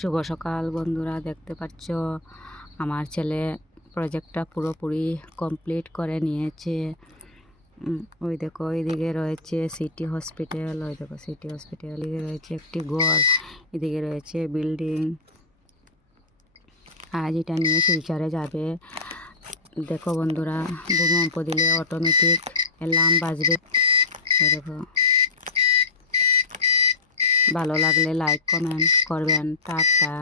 শুভ সকাল বন্ধুরা, দেখতে পাচ্ছ আমার ছেলে প্রজেক্টটা পুরোপুরি কমপ্লিট করে নিয়েছে। ওই দেখো এদিকে রয়েছে সিটি হসপিটাল, ওই দেখো সিটি হসপিটাল, এদিকে রয়েছে একটি ঘর, এদিকে রয়েছে বিল্ডিং। আজ এটা নিয়ে শিলচরে যাবে। দেখো বন্ধুরা, ভূমিকম্প দিলে অটোমেটিক অ্যালার্ম বাজবে। ওই দেখো, ভালো লাগলে লাইক কমেন্ট করবেন। টাটা।